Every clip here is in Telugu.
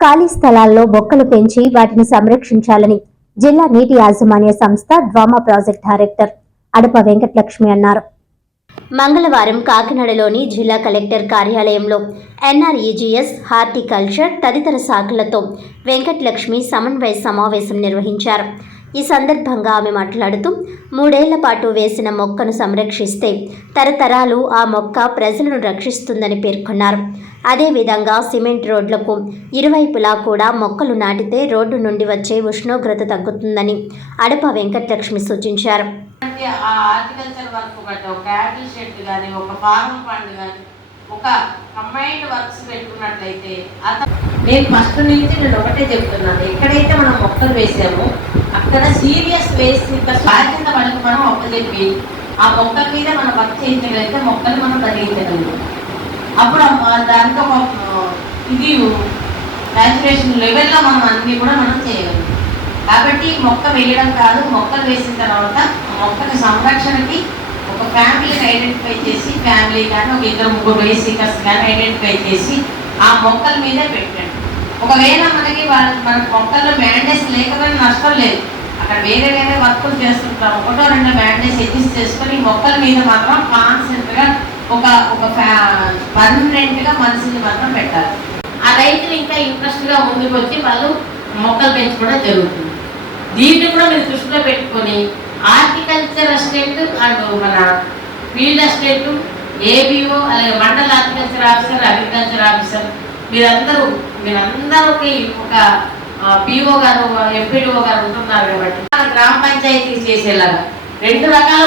ఖాళీ స్థలాల్లో బొక్కలు పెంచి వాటిని సంరక్షించాలని జిల్లా నీటి యాజమాన్య సంస్థ DWAMA project director Adapa Venkatalakshmi అన్నారు. మంగళవారం కాకినాడలోని జిల్లా కలెక్టర్ కార్యాలయంలో ఎన్ఆర్ఈజీఎస్ హార్టికల్చర్ తదితర శాఖలతో వెంకటలక్ష్మి సమన్వయ సమావేశం నిర్వహించారు. ఈ సందర్భంగా ఆమె మాట్లాడుతూ మూడేళ్ళ పాటు వేసిన మొక్కను సంరక్షిస్తే తరతరాలు ఆ మొక్క ప్రజలను రక్షిస్తుందని పేర్కొన్నారు. అదేవిధంగా సిమెంట్ రోడ్లకు ఇరువైపులా కూడా మొక్కలు నాటితే రోడ్డు నుండి వచ్చే ఉష్ణోగ్రత తగ్గుతుందని అడప వెంకటలక్ష్మి సూచించారు. ఒక కంబైన్డ్ వర్క్స్ పెట్టుకున్నట్లయితే నేను ఫస్ట్ నుంచి నేను ఒకటే చెప్తున్నాను. ఎక్కడైతే మనం మొక్కలు వేసామో అక్కడ సీరియస్ వేసి ఇంకా బాధ్యత వాళ్ళకి మనం ఒప్పచెప్పి ఆ మొక్కల మీద మనం వర్క్ చేయించగలిగితే మొక్కలు మనం తగ్గించగలుగుతాం అప్పుడు ఆ ఇది సాచురేషన్ లెవెల్లో మనం అన్ని కూడా మనం చేయగలం. కాబట్టి మొక్క వేయడం కాదు మొక్కలు వేసిన తర్వాత ఆ మొక్కని సంరక్షణకి ఒక ఫ్యామిలీని ఐడెంటిఫై చేసి ఫ్యామిలీ కానీ ఒక ఇద్దరు ముగ్గురు వేసి కానీ ఐడెంటిఫై చేసి ఆ మొక్కల మీదే పెట్టండి. ఒకవేళ మనకి మన మొక్కల్లో బ్యాండేజ్ లేకపోయినా నష్టం లేదు. అక్కడ వేరే వేరే వర్కులు చేస్తుంటాం. ఒకటో రెండో బ్యాండేజ్ ఎగ్జిస్ట్ చేసుకొని మొక్కల మీద మాత్రం కాన్సెంట్గా ఒక ఒక పర్మనెంట్గా మనిషిని మాత్రం పెట్టాలి. ఆ రైతులు ఇంకా ఇంట్రెస్ట్గా ముందుకు వచ్చి వాళ్ళు మొక్కలు పెంచుకోవడం జరుగుతుంది. దీన్ని కూడా మీరు దృష్టిలో పెట్టుకొని హార్టికల్చర్ అసిస్టెంట్ అండ్ మన ఫీల్డ్ అసిస్టెంట్ ఏబిఓ అలాగే మండల హార్టికల్చర్ ఆఫీసర్ అగ్రికల్చర్ ఆఫీసర్ మీరందరూ మీరందరూ ఒక పిఓ గారు ఎంపీడీఓ గారు ఉంటున్నారు కాబట్టి. గ్రామ పంచాయతీకి చేసేలాగా. రెండు రకాల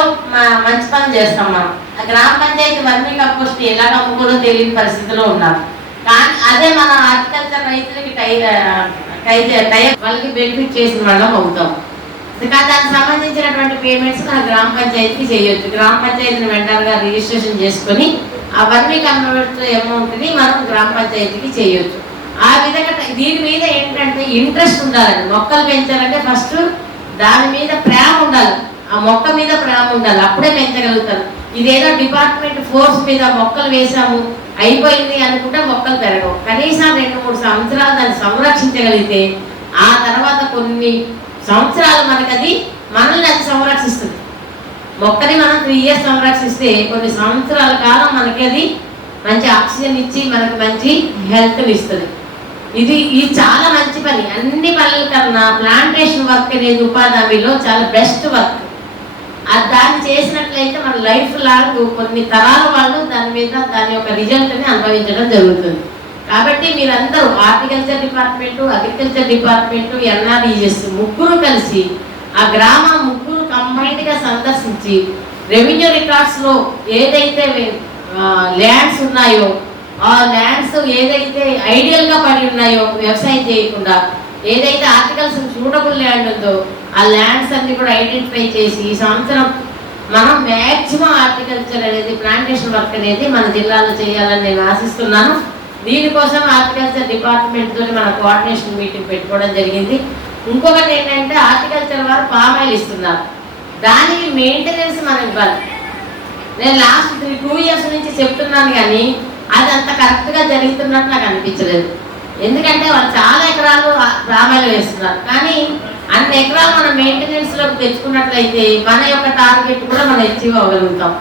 మంచి పని చేస్తాం మనం. ఆ గ్రామ పంచాయతీ వర్మీ కంపోస్ట్ ఎలా అమ్ముకోదో తెలియని పరిస్థితిలో ఉన్నారు కానీ అదే మన హార్టికల్చర్ రైతులకి టై టై టై వాళ్ళకి బెనిఫిట్ చేసిన వాళ్ళం అవుతాం. ఇంకా దానికి సంబంధించినటువంటి పేమెంట్స్ మన గ్రామ పంచాయతీకి చేయొచ్చు. గ్రామ పంచాయతీని వెంటనే రిజిస్ట్రేషన్ చేసుకొని ఆ వర్మి కన్వర్ట్ అమౌంట్ని మనం గ్రామ పంచాయతీకి చేయొచ్చు. ఆ విధంగా దీని మీద ఏంటంటే ఇంట్రెస్ట్ ఉండాలండి. మొక్కలు పెంచాలంటే ఫస్ట్ దాని మీద ప్రేమ ఉండాలి. ఆ మొక్క మీద ప్రేమ ఉండాలి. అప్పుడే పెంచగలుగుతారు. ఇదేదో డిపార్ట్మెంట్ ఫోర్స్ మీద మొక్కలు వేసాము అయిపోయింది అనుకుంటే మొక్కలు పెరగవు. కనీసం రెండు మూడు సంవత్సరాలు దాన్ని సంరక్షించగలిగితే ఆ తర్వాత కొన్ని సంవత్సరాలు మనకి అది మనల్ని అది సంరక్షిస్తుంది. మొక్కని మనం త్రీ ఇయర్స్ సంరక్షిస్తే కొన్ని సంవత్సరాల కాలం మనకి అది మంచి ఆక్సిజన్ ఇచ్చి మనకి మంచి హెల్త్ని ఇస్తుంది. ఇది ఇది చాలా మంచి పని. అన్ని పనుల కన్నా ప్లాంటేషన్ వర్క్ అనేది ఉపాధి హామీలో చాలా బెస్ట్ వర్క్ అది దాన్ని చేసినట్లయితే మన లైఫ్ లాంగ్ కొన్ని తరాల వాళ్ళు దాని మీద దాని యొక్క రిజల్ట్ని అనుభవించడం జరుగుతుంది. కాబట్టి మీరందరూ horticulture department agriculture department NRES ముగ్గురు కలిసి ఆ గ్రామం ముగ్గురు సందర్శించి రెవెన్యూ రికార్డ్స్లో ఏదైతే ల్యాండ్స్ ఉన్నాయో ఆ ల్యాండ్స్ ఏదైతే ఐడియల్గా పడి ఉన్నాయో వ్యవసాయం చేయకుండా ఏదైతే ఆర్టికల్స్ సూటబుల్ ల్యాండ్ ఉందో ఆ ల్యాండ్స్ అన్ని కూడా ఐడెంటిఫై చేసి ఈ సంవత్సరం మనం మ్యాక్సిమం హార్టికల్చర్ అనేది ప్లాంటేషన్ వర్క్ అనేది మన జిల్లాలో చేయాలని నేను ఆశిస్తున్నాను. దీనికోసం హార్టికల్చర్ డిపార్ట్మెంట్ తోటి మన కోఆర్డినేషన్ మీటింగ్ పెట్టుకోవడం జరిగింది. ఇంకొకటి ఏంటంటే హార్టికల్చర్ వారు పామాయిల్ ఇస్తున్నారు. దానికి మెయింటెనెన్స్ మనం ఇవ్వాలి. నేను లాస్ట్ త్రీ టూ ఇయర్స్ నుంచి చెప్తున్నాను కానీ అది అంత కరెక్ట్గా జరుగుతున్నట్టు నాకు అనిపించలేదు. ఎందుకంటే వాళ్ళు చాలా ఎకరాలు రామాయలు వేస్తున్నారు. కానీ అన్ని ఎకరాలు మనం మెయింటెనెన్స్లోకి తెచ్చుకున్నట్లయితే మన యొక్క టార్గెట్ కూడా మనం అచీవ్ అవ్వగలుగుతాం.